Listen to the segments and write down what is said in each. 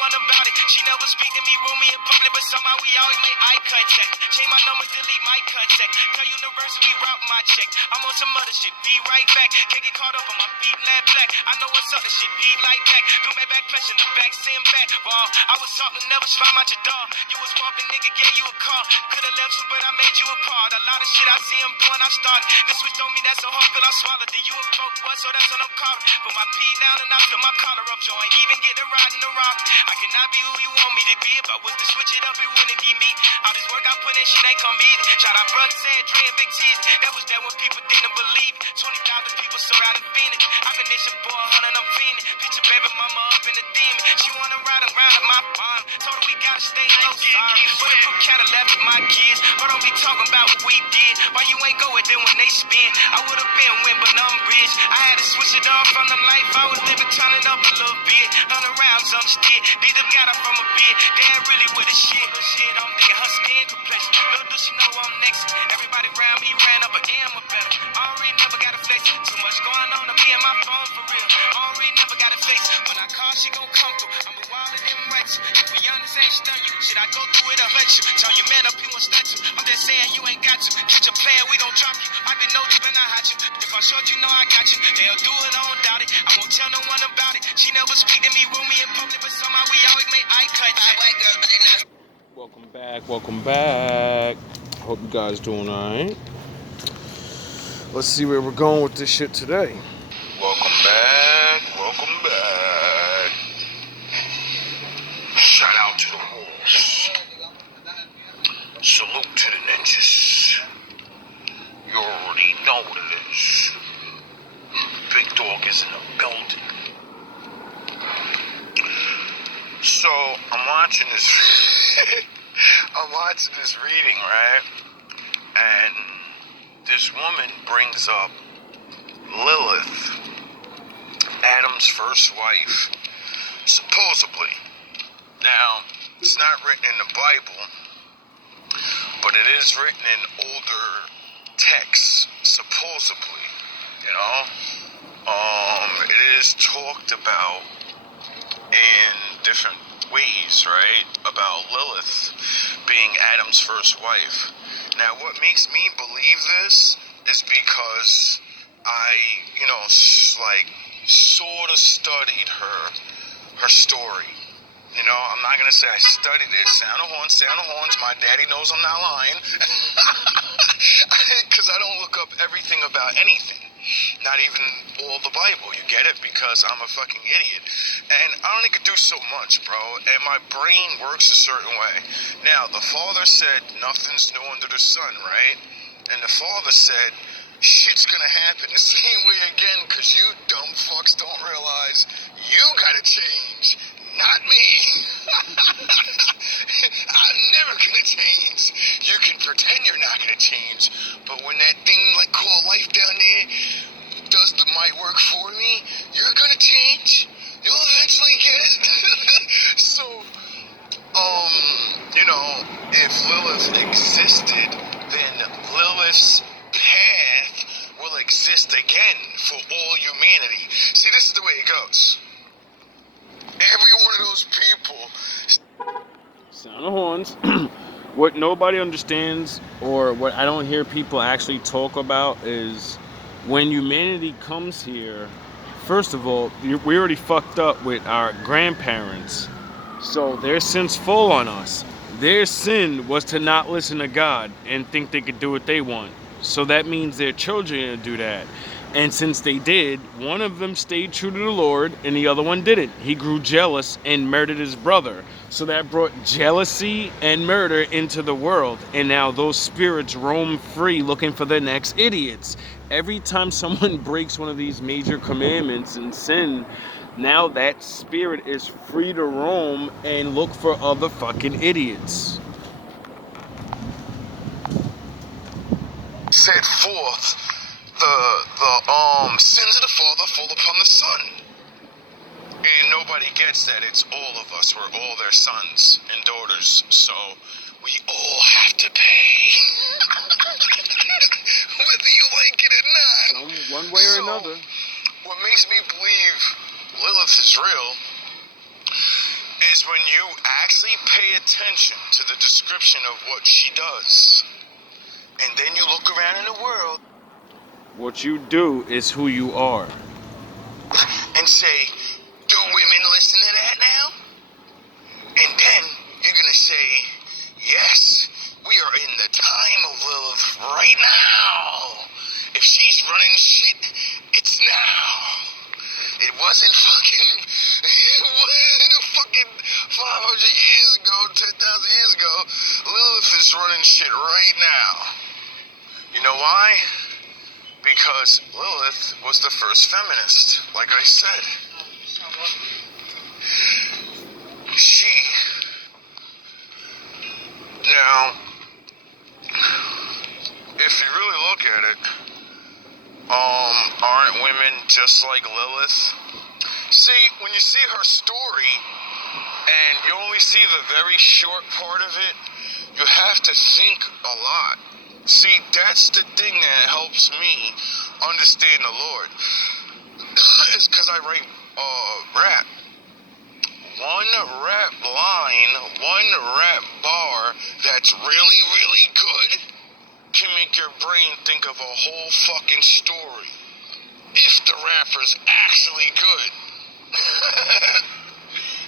one about it. She never speak to me, room me in public, but somehow we always make eye contact. Change my number, delete my contact. Tell university, route my check. I'm on some other shit, be right back. Can't get caught up on my beat, lab black. I know what's up, this shit, be like that. Do my back, press in the back, send back. Ball, I was talking, never spot out your dog. You was walking, nigga, gave you a call. Could've left you, but I made you a part. A lot of shit I see him doing, I started. This switch told me that's so hard, but I swallowed it. You a broke boy, so that's what I'm called. Put my pee down and I fill my collar up, joint. Even get the ride in the rock. I cannot be who you want me to be. If I was to switch it up, it wouldn't be me. All this work I put in, shit ain't come easy. Shout out Brother Sad, Dre, and Big T's. That was that when people didn't believe it. 20,000 people sold out in Phoenix. I've been nation for 100, I'm fiending. Picture baby mama up in the demon. She wanna ride around at my farm. Told her we gotta stay low, sorry. Bulletproof Cadillac with my kids. But don't be talking about what we did. Why you ain't go with them when they spin? I would've been win, but I'm rich. I had to switch it off from the life I was living, turn it up a little bit. 100 rounds, I'm still. These them got up from a bit. They ain't really with the shit. I'm thinking her skin complexion. Little does she know I'm next. Everybody around me ran up an M or better. Already never got a flex. Too much going on to be in my phone for real. Already never got a face. When I call, she gon' come through. I'm a wild and them rights. If we on the same stun you, should I go through it or hurt you? Tell your man up, he won't stunt you. I'm just saying you ain't got to. Catch a player, we gon' drop you. I been know deep and I hide you. If I short you, know I got you. They'll do it, I don't doubt it. I won't tell no one about it. She never speak to me, room me in public, but somehow we always make eye contact. White girls, but they not. Welcome back, welcome back. Hope you guys doing alright. Let's see where we're going with this shit today. Welcome back, welcome back. Shout out to the wolves. Salute to the ninjas. You already know what it is. Big dog is in the building. So I'm watching this reading, right? And this woman brings up Lilith, Adam's first wife, supposedly. Now, it's not written in the Bible, but it is written in older texts, supposedly, you know? It is talked about in different ways, right? About Lilith being Adam's first wife. Now, what makes me believe this is because I, sort of studied her story. You know, I'm not going to say I studied it. Sound of horns. My daddy knows I'm not lying. Because I don't look up everything about anything. Not even all the Bible, you get it? Because I'm a fucking idiot. And I only could do so much, bro. And my brain works a certain way. Now, the father said nothing's new under the sun, right? And the father said shit's gonna happen the same way again, because you dumb fucks don't realize you gotta change. Not me. I'm never gonna change. You can pretend you're not gonna change, but when that thing called life down there does my work for me, you're gonna change. You'll eventually get it. So, if Lilith existed, then Lilith's path will exist again for all humanity. See, this is the way it goes. Every one of those people. Sound of horns. What nobody understands, or what I don't hear people actually talk about, is when humanity comes here, first of all, we already fucked up with our grandparents. So their sin's full on us. Their sin was to not listen to God and think they could do what they want. So that means their children are going to do that. And since they did, one of them stayed true to the Lord and the other one didn't. He grew jealous and murdered his brother. So that brought jealousy and murder into the world. And now those spirits roam free looking for the next idiots. Every time someone breaks one of these major commandments and sin, now that spirit is free to roam and look for other fucking idiots. Set forth the sins of the father fall upon the son. And nobody gets that. It's all of us. We're all their sons and daughters. So we all have to pay. Whether you like it or not. One way or another. What makes me believe Lilith is real is when you actually pay attention to the description of what she does. And then you look around in the world. What you do is who you are. And say, do women listen to that now? And then you're gonna say, yes, we are in the time of Lilith right now. If she's running shit, it's now. It wasn't fucking 500 years ago, 10,000 years ago. Lilith is running shit right now. You know why? Because Lilith was the first feminist, like I said. Now, if you really look at it, aren't women just like Lilith? See, when you see her story, and you only see the very short part of it, you have to think a lot. See, that's the thing that helps me understand the Lord. It's because I write rap. One rap line, one rap bar that's really, really good can make your brain think of a whole fucking story. If the rapper's actually good.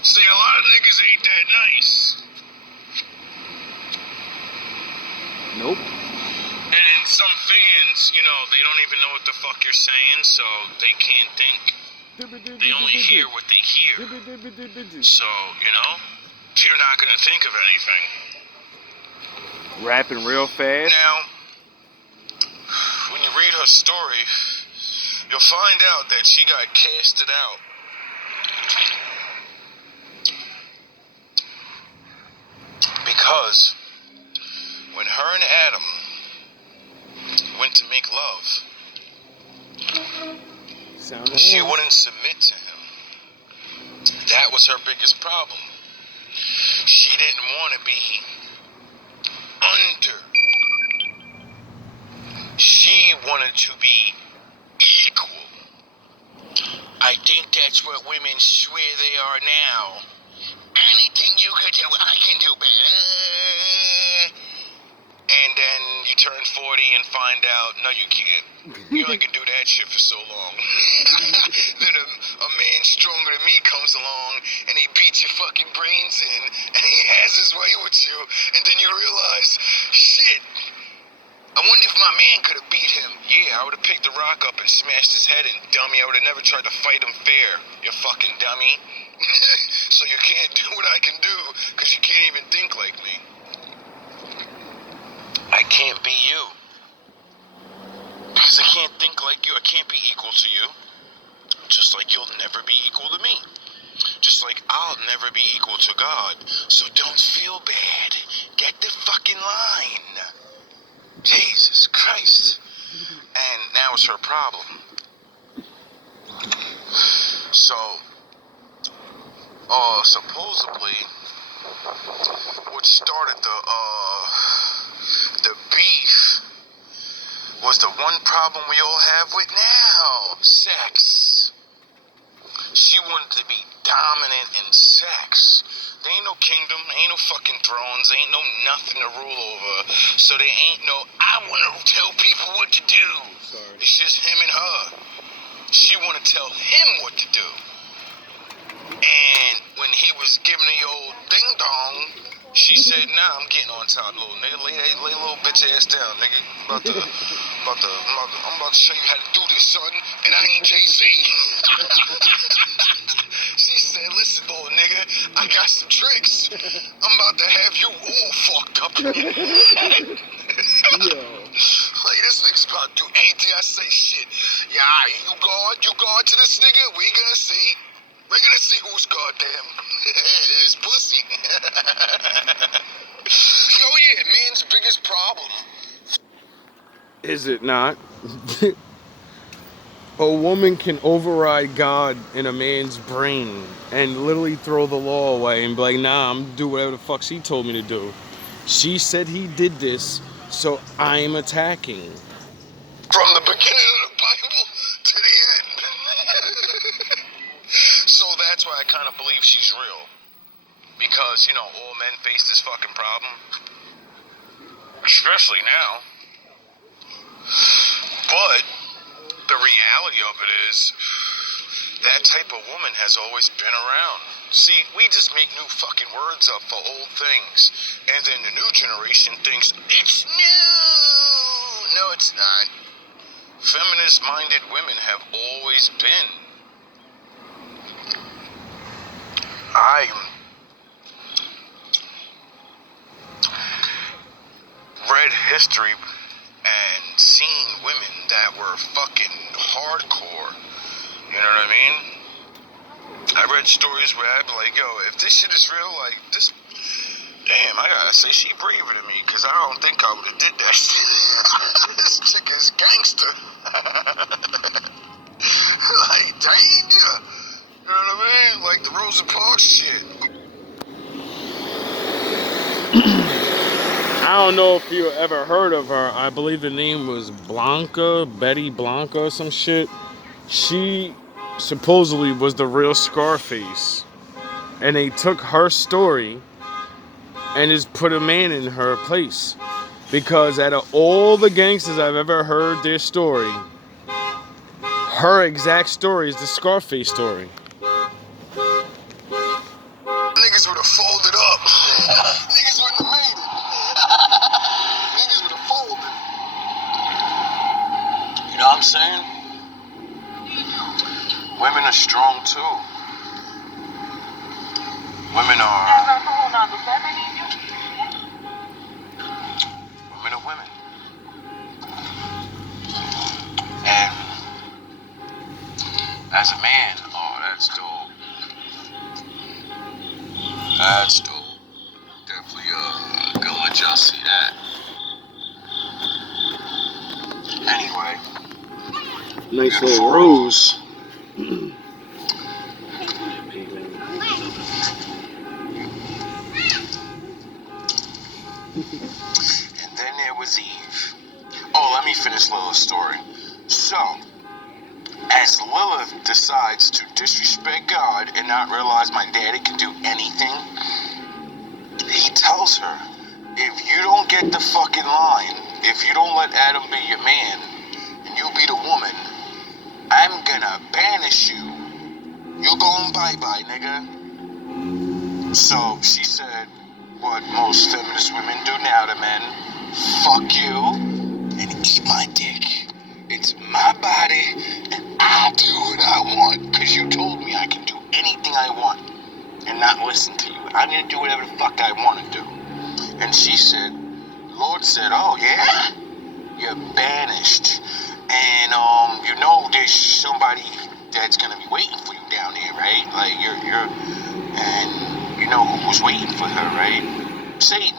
See, a lot of niggas ain't that nice. Nope. And then some fans, you know, they don't even know what the fuck you're saying, so they can't think. They only hear what they hear. So, you know, they're not gonna think of anything. Rapping real fast. Now, when you read her story, you'll find out that she got casted out. Because when her and Adam went to make love, she wouldn't submit to him. That was her biggest problem. She didn't want to be under. She wanted to be equal. I think that's what women swear they are now. Anything you could do, I can do better. And then you turn 40 and find out, no, you can't. You only can do that shit for so long. Then a man stronger than me comes along and he beats your fucking brains in and he has his way with you. And then you realize, shit, I wonder if my man could have beat him. Yeah, I would have picked the rock up and smashed his head in, dummy. I would have never tried to fight him fair, you fucking dummy. So you can't do what I can do because you can't even think like me. I can't be you. Because I can't think like you. I can't be equal to you. Just like you'll never be equal to me. Just like I'll never be equal to God. So don't feel bad. Get the fucking line. Jesus Christ. And now it's her problem. So, supposedly, what started the beef was the one problem we all have with now, sex. She wanted to be dominant in sex. There ain't no kingdom, ain't no fucking thrones, ain't no nothing to rule over. So there ain't no, I want to tell people what to do. Sorry. It's just him and her. She want to tell him what to do. And when he was giving the old ding-dong, she said, nah, I'm getting on top, little nigga. Lay little bitch ass down, nigga. I'm about to show you how to do this, son. And I ain't Jay-Z. She said, listen, little nigga, I got some tricks. I'm about to have you all fucked up in your head. Like, this nigga's about to do anything I say, shit. Yeah, you guard to this nigga, we gonna see. We're gonna see who's goddamn his pussy. Oh yeah, man's biggest problem. Is it not? A woman can override God in a man's brain and literally throw the law away and be like, nah, I'm gonna do whatever the fuck she told me to do. She said he did this, so I'm attacking. From the beginning of the Bible to the end. So that's why I kind of believe she's real. because, you know, all men face this fucking problem. Especially now. But the reality of it is, that type of woman has always been around. See, we just make new fucking words up for old things. And then the new generation thinks, it's new! No, it's not. Feminist-minded women have always been. I read history and seen women that were fucking hardcore. You know what I mean? I read stories where I'd be like, yo, if this shit is real, like, this, damn, I gotta say she braver than me, because I don't think I would have did that shit. This chick is gangster. Like, danger. You know what I mean? Like the Rosa Parks shit. I don't know if you ever heard of her. I believe the name was Blanca, Betty Blanca or some shit. She supposedly was the real Scarface. And they took her story and just put a man in her place. Because out of all the gangsters I've ever heard their story, her exact story is the Scarface story. Niggas would have folded up. Niggas wouldn't have made it. Niggas would have folded. You know what I'm saying? Women are strong too. Women are women. And as a man, oh, that's dope. That's dope. Definitely gonna let y'all see that. Anyway. Nice little rose. And then there was Eve. Oh, let me finish Lilith's story. So, as Lilith decides to disrespect God and not realize my daddy can do anything, he tells her, if you don't get the fucking line, if you don't let Adam be your man, and you be the woman, I'm gonna banish you. You're going bye-bye, nigga. So she said what most feminist women do now to men. Fuck you and eat my dick. It's my body and I'll do what I want because you told me I can do anything I want and not listen to you. I'm gonna do whatever the fuck I want to do. And she said, Lord said, oh yeah? You're banished. And you know there's somebody that's gonna be waiting for you down there, right? Like and you know who was waiting for her, right? Satan.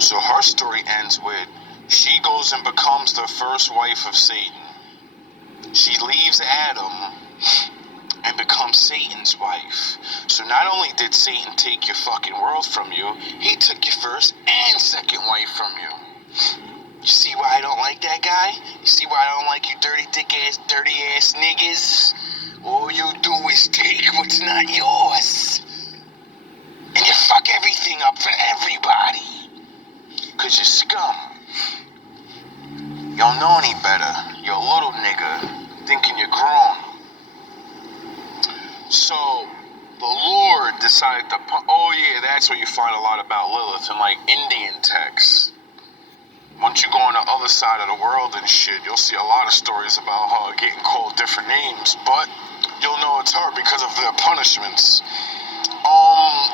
So her story ends with she goes and becomes the first wife of Satan. She leaves Adam and becomes Satan's wife. So not only did Satan take your fucking world from you, he took your first and second wife from you. You see why I don't like that guy? You see why I don't like you dirty ass niggas? All you do is take what's not yours. And you fuck everything up for everybody. Cause you're scum. You don't know any better. You're a little nigga thinking you're grown. So the Lord decided to oh yeah, that's where you find a lot about Lilith in like Indian texts. Once you go on the other side of the world and shit, you'll see a lot of stories about her getting called different names, but you'll know it's her because of their punishments.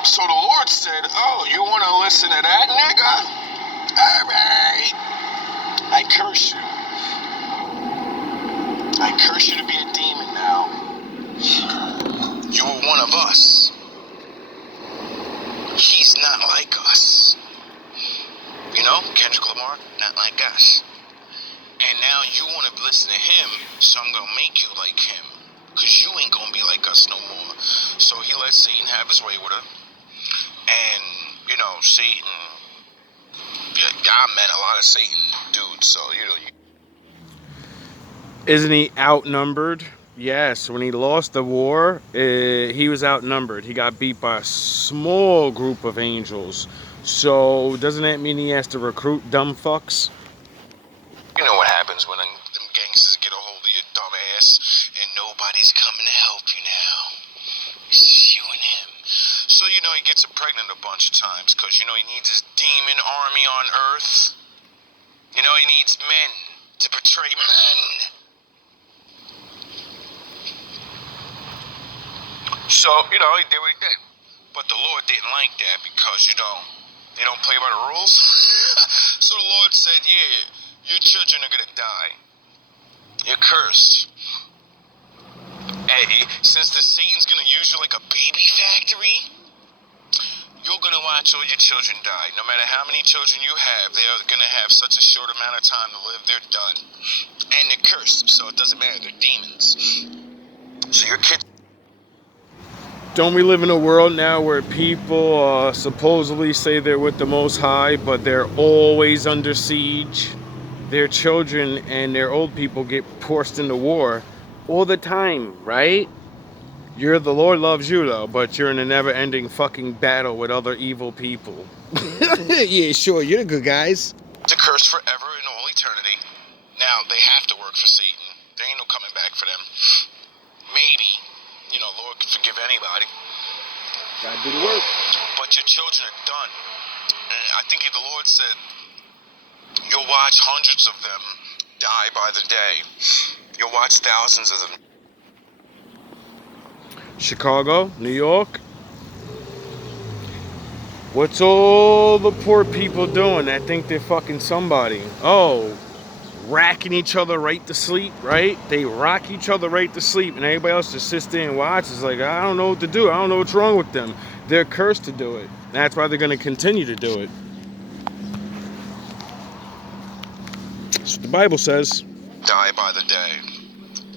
So the Lord said, oh, you want to listen to that, nigga? Alright. I curse you. I curse you to be a demon now. You were one of us. He's not like us. You know, Kendrick Lamar, not like us. And now you want to listen to him, so I'm going to make you like him. Because you ain't going to be like us no more. So he let Satan have his way with her. And, you know, Satan, God met a lot of Satan dudes, so, you know. Isn't he outnumbered? Yes, when he lost the war, he was outnumbered. He got beat by a small group of angels. So doesn't that mean he has to recruit dumb fucks? You know what happens when them gangsters get a hold of your dumb ass and nobody's coming to help you now. It's just you and him. So you know he gets her pregnant a bunch of times because you know he needs his demon army on Earth. You know he needs men to betray men. So, you know, he did what he did. But the Lord didn't like that because, you know, they don't play by the rules. So the Lord said, yeah, your children are going to die. You're cursed. Hey, since the Satan's going to use you like a baby factory, you're going to watch all your children die. No matter how many children you have, they're going to have such a short amount of time to live. They're done. And they're cursed, so it doesn't matter. They're demons. So your kids... Don't we live in a world now where people supposedly say they're with the Most High, but they're always under siege? Their children and their old people get forced into war all the time, right? The Lord loves you though, but you're in a never-ending fucking battle with other evil people. Yeah, sure, you're the good guys. to curse forever in all eternity. Now, they have to work for Satan. There ain't no coming back for them. Maybe, Lord can forgive anybody. Gotta do the work. But your children are done. And I think the Lord said, you'll watch hundreds of them die by the day. You'll watch thousands of them. Chicago, New York. What's all the poor people doing that think they're fucking somebody? Oh, racking each other right to sleep, right? They rock each other right to sleep, and everybody else just sits there and watches like, I don't know what to do. I don't know what's wrong with them. They're cursed to do it. That's why they're going to continue to do it. That's what the Bible says. Die by the day.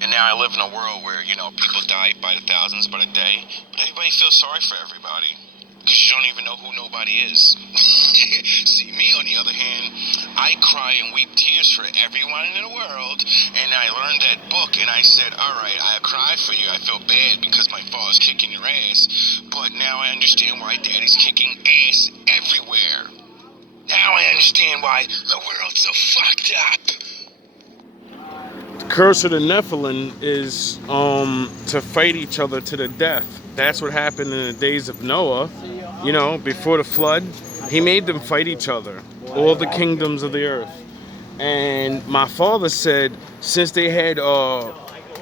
And now I live in a world where, people die by the thousands by the day, but everybody feels sorry for everybody. Because you don't even know who nobody is. See, me, on the other hand, I cry and weep tears for everyone in the world. And I learned that book, and I said, all right, I cry for you. I feel bad because my father's kicking your ass. But now I understand why daddy's kicking ass everywhere. Now I understand why the world's so fucked up. The curse of the Nephilim is to fight each other to the death. That's what happened in the days of Noah, before the flood. He made them fight each other, all the kingdoms of the earth. And my father said, since they had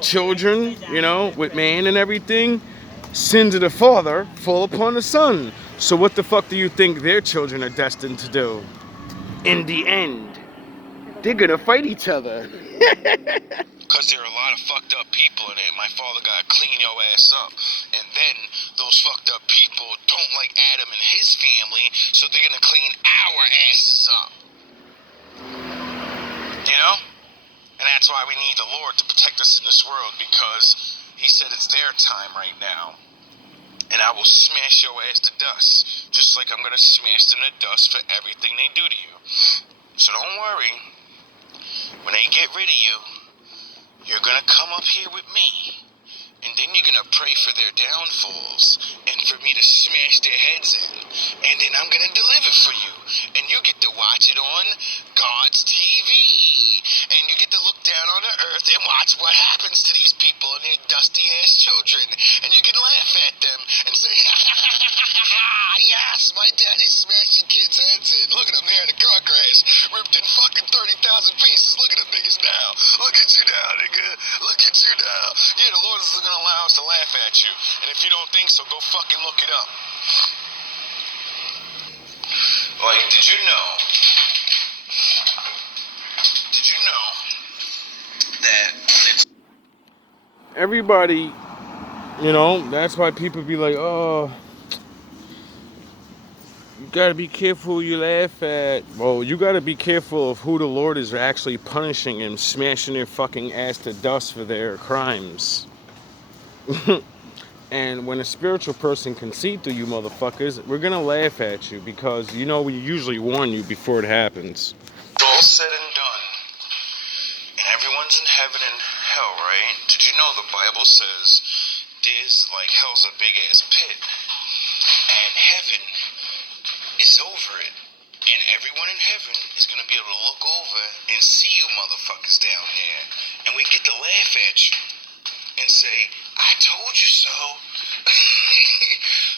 children, with man and everything, sins of the father fall upon the son. So what the fuck do you think their children are destined to do? In the end, they're gonna fight each other. Because there are a lot of fucked up people in it. My father gotta clean your ass up. And then those fucked up people don't like Adam and his family, so they're gonna clean our asses up. And that's why we need the Lord to protect us in this world, because he said it's their time right now. And I will smash your ass to dust, just like I'm gonna smash them to dust for everything they do to you. So don't worry. When they get rid of you, you're gonna come up here with me, and then you're gonna pray for their downfalls, and for me to smash their heads in, and then I'm gonna deliver for you, and you get to watch it on God's TV, and you get to look down on the earth and watch what happens to these people and their dusty-ass children, and you can laugh at them and say, yes, my daddy smashed your kids' heads in. Look at them there in the car crash, ripped in fucking 30,000 pieces. Look at them niggas now. Look at you now, nigga. Look at you now. Yeah, the Lord is going to allow us to laugh at you. And if you don't think so, go fucking look it up. Like, did you know that it's... Everybody, that's why people be like, oh, you gotta be careful who you laugh at. Well, you gotta be careful of who the Lord is actually punishing and smashing their fucking ass to dust for their crimes. And when a spiritual person can see through you motherfuckers, we're gonna laugh at you because, we usually warn you before it happens. all said and done, and everyone's in heaven and hell, right? Did you know the Bible says there's like hell's a big ass pit, and heaven is over it, and everyone in heaven is gonna be able to look over and see you motherfuckers down there, and we get to laugh at you and say, "I told you so."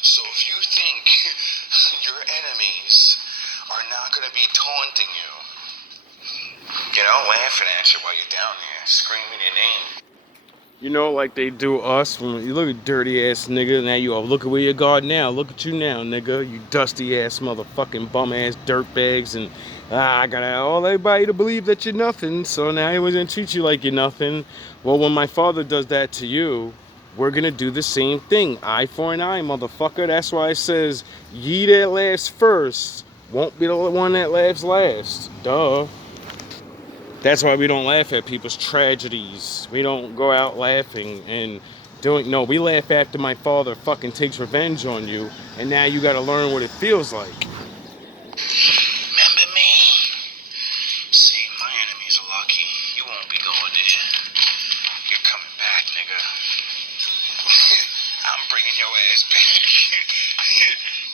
So if you think your enemies are not gonna be taunting you, laughing at you while you're down there, screaming your name. You know, like they do us when you look at dirty ass nigga. Now you all look at where you guard now. Look at you now, nigga. You dusty ass motherfucking bum ass dirt bags, and I got all everybody to believe that you're nothing. So now he was gonna treat you like you're nothing. Well, when my father does that to you, we're gonna do the same thing. Eye for an eye, motherfucker. That's why it says ye that laughs first won't be the one that laughs last. Duh. That's why we don't laugh at people's tragedies. We don't go out laughing and no, we laugh after my father fucking takes revenge on you, and now you gotta learn what it feels like. Remember me? See, my enemies are lucky. You won't be going there. You're coming back, nigga. I'm bringing your ass back.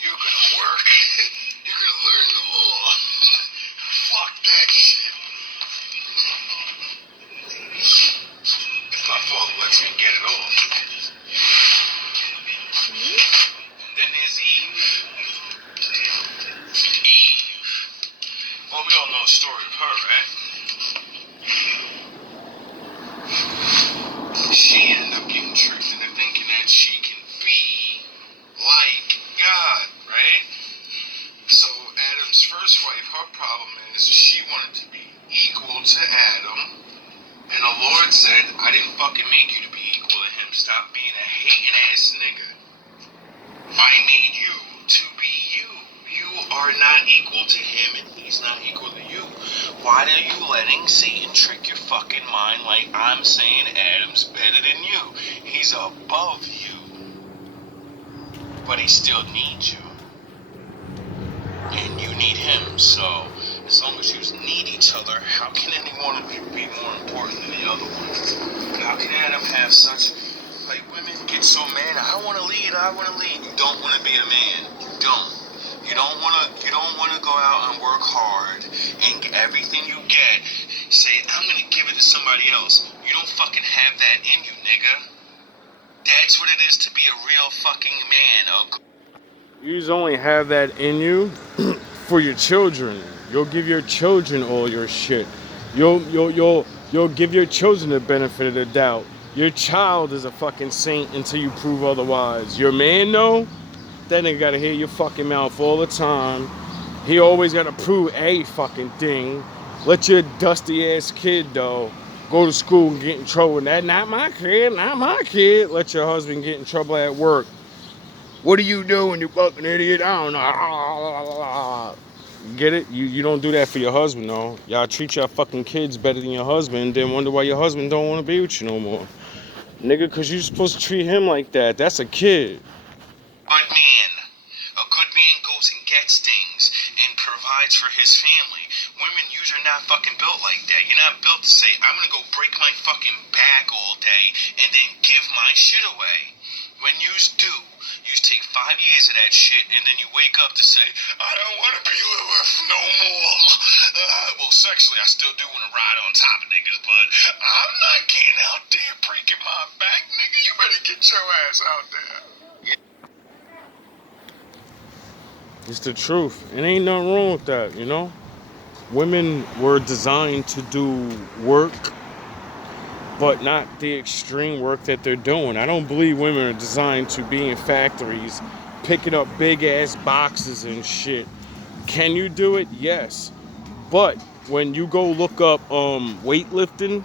You're gonna work. You're gonna learn the law. Fuck that shit. If my father lets me get it off. And then there's Eve. Well, we all know the story of her, right? She ended up getting tricked into thinking that she can be like God, right? So Adam's first wife, her problem is she wanted to be equal to Adam. And the Lord said, I didn't fucking make you to be equal to him. Stop being a hating ass nigga. I made you to be you. You are not equal to him and he's not equal to you. Why are you letting Satan trick your fucking mind like I'm saying Adam's better than you? He's above you. But he still needs you. And you need him, so as long as you need each other, how can any one of you be more important than the other one? How can Adam have such, like, women get so mad, I want to lead. You don't want to be a man. You don't. You don't want to go out and work hard and everything you get, say, I'm going to give it to somebody else. You don't fucking have that in you, nigga. That's what it is to be a real fucking man. You just only have that in you for your children. You'll give your children all your shit. You'll give your children the benefit of the doubt. Your child is a fucking saint until you prove otherwise. Your man, though, that nigga gotta hear your fucking mouth all the time. He always gotta prove a fucking thing. Let your dusty ass kid, though, go to school and get in trouble with that. Not my kid. Let your husband get in trouble at work. What are you doing, you fucking idiot? I don't know. Get it? You don't do that for your husband, though. Y'all treat your fucking kids better than your husband, then wonder why your husband don't want to be with you no more. Nigga, because you're supposed to treat him like that. That's a kid. Good man. A good man goes and gets things and provides for his family. Women, you are not fucking built like that. You're not built to say, I'm going to go break my fucking back all day and then give my shit away. When yous do, yous take 5 years of that shit, and then you wake up to say, I don't want to be Lilith no more. Well, sexually, I still do want to ride on top of niggas, but I'm not getting out there breaking my back, nigga. You better get your ass out there. It's the truth. And ain't nothing wrong with that, you know? Women were designed to do work, but not the extreme work that they're doing. I don't believe women are designed to be in factories picking up big ass boxes and shit. Can you do it? Yes. But when you go look up weightlifting,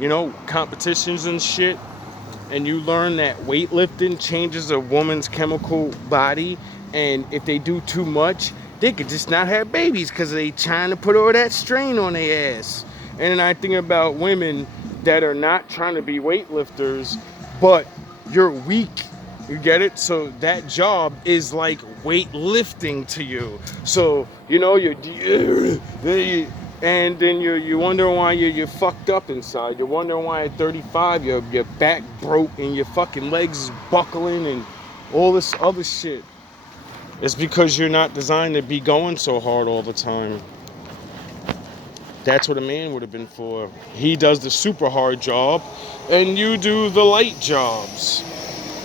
you know, competitions and shit, and you learn that weightlifting changes a woman's chemical body, and if they do too much, they could just not have babies because they trying to put all that strain on their ass. And then I think about women that are not trying to be weightlifters, but you're weak. You get it? So that job is like weightlifting to you. So, you know, And then you wonder why you're fucked up inside. You're wondering why at 35 your back broke and your fucking legs is buckling and all this other shit. It's because you're not designed to be going so hard all the time. That's what a man would have been for. He does the super hard job, and you do the light jobs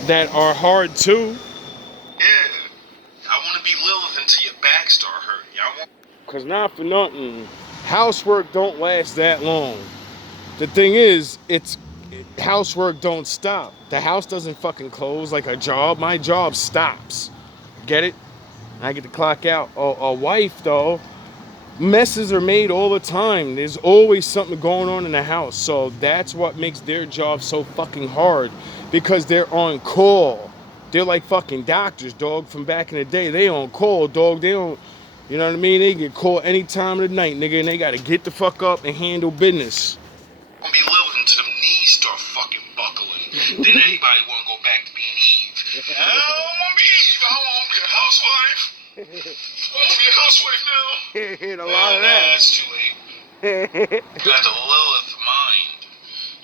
that are hard too. Yeah. I want to be Lilith until your back start hurting. Cause not for nothing, housework don't last that long. The thing is, housework don't stop. The house doesn't fucking close like a job. My job stops. Get it? I get to clock out. A wife though, messes are made all the time. There's always something going on in the house. So that's what makes their job so fucking hard, because they're on call. They're like fucking doctors, dog, from back in the day. They on call, dog. They don't, you know what I mean? They get called any time of the night, nigga, and they gotta get the fuck up and handle business. I'm gonna be Lilith until them knees start fucking buckling. Then anybody wanna go back to being Eve. I don't wanna be Eve. I wanna be a housewife. I wanna be a housewife now. Hit a lot of that. That's too late. You got the Lilith mind.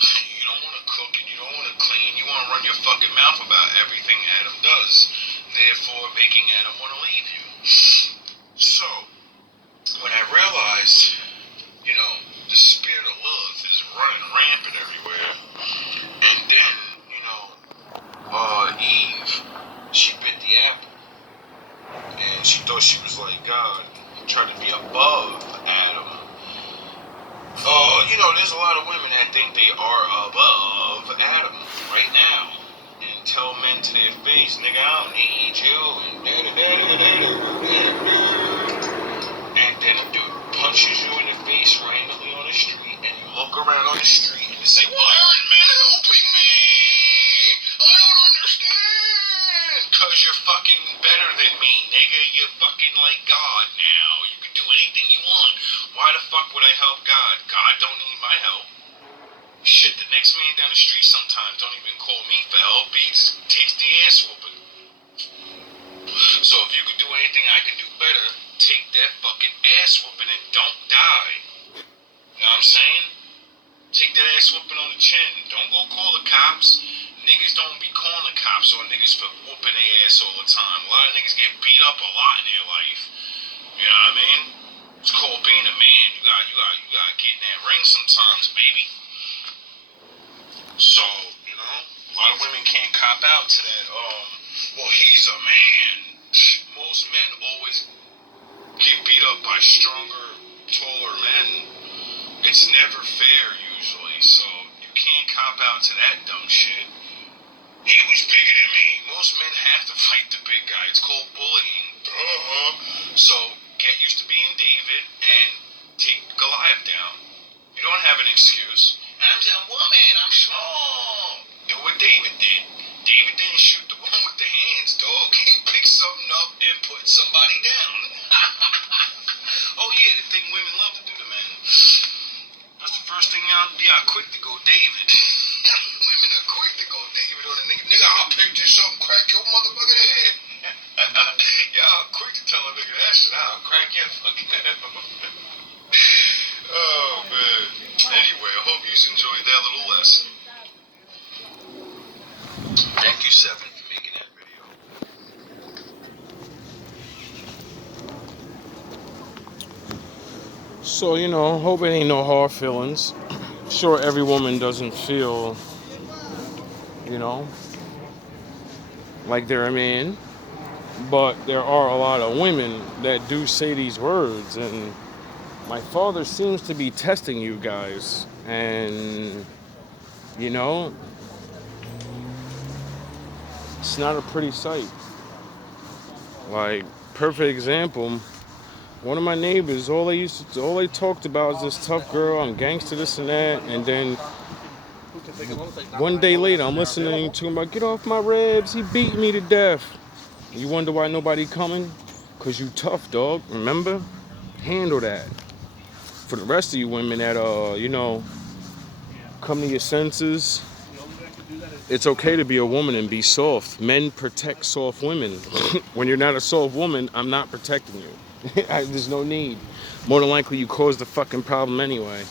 You don't want to cook and you don't want to clean. You want to run your fucking mouth about everything Adam does, therefore making Adam want to leave you. So, when I realized, the spirit of Lilith is running rampant everywhere, and then, Eve, she bit the apple, and she thought she was like God, tried to be above Adam. There's a lot of women that think they are above Adam right now and tell men to their face, nigga, I don't need you, and then a dude punches you in the face randomly on the street, and you look around on the street and you say, why aren't men helping me? I don't understand. Cause you're fucking better than me, nigga. You're fucking like God now. You can do anything you want. Why the fuck would I help God? God don't need my help. Shit, the next man down the street sometimes don't even call me for help. He just takes the ass whooping. So if you could do anything I can do better, take that fucking ass whooping and don't die. You know what I'm saying? Take that ass whooping on the chin. Don't go call the cops. Niggas don't be calling the cops on niggas for whooping their ass all the time. A lot of niggas get beat up a lot in their life. You know what I mean? It's called being a man. You gotta get in that ring sometimes, baby. So, a lot of women can't cop out to that. Well, he's a man. Most men always get beat up by stronger, taller men. It's never fair usually, so you can't cop out to that dumb shit. He was bigger than me. Most men have to fight the big guy. It's called bullying. So get used to being David and take Goliath down. You don't have an excuse. I'm just a woman. I'm small. Do what David did. David didn't shoot the one with the hands, dog. He picked something up and put somebody down. Oh yeah, the thing women love to do to men. That's the first thing y'all quick to go David. Women are quick to go David on a nigga. Nigga, I'll pick this up and crack your motherfucking head. Y'all quick to tell a nigga that shit. I'll crack your fucking head. Oh man. Anyway, I hope you enjoyed that little lesson. Thank you, Seven, for making that video. So, hope it ain't no hard feelings. Sure, every woman doesn't feel, like they're a man. But there are a lot of women that do say these words. And my father seems to be testing you guys. And, it's not a pretty sight. Like, perfect example. One of my neighbors, all they talked about is this tough girl, I'm gangster, this and that, and then one day later, I'm listening to him about, get off my ribs, he beat me to death. You wonder why nobody coming? Cause you tough, dog. Remember? Handle that. For the rest of you women that come to your senses, It's okay to be a woman and be soft. Men protect soft women. When you're not a soft woman, I'm not protecting you. There's no need. More than likely, you caused the fucking problem anyway.